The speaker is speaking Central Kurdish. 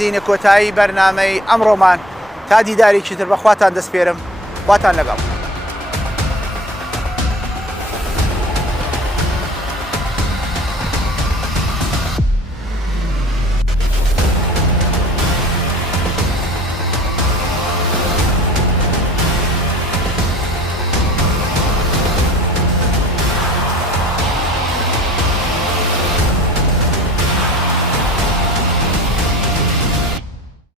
دینە کۆتایی بەرنامەی ئەمڕۆمان تا دیدارێکی تر بەخواتان دەسپێرم خواتان لەگەڵ.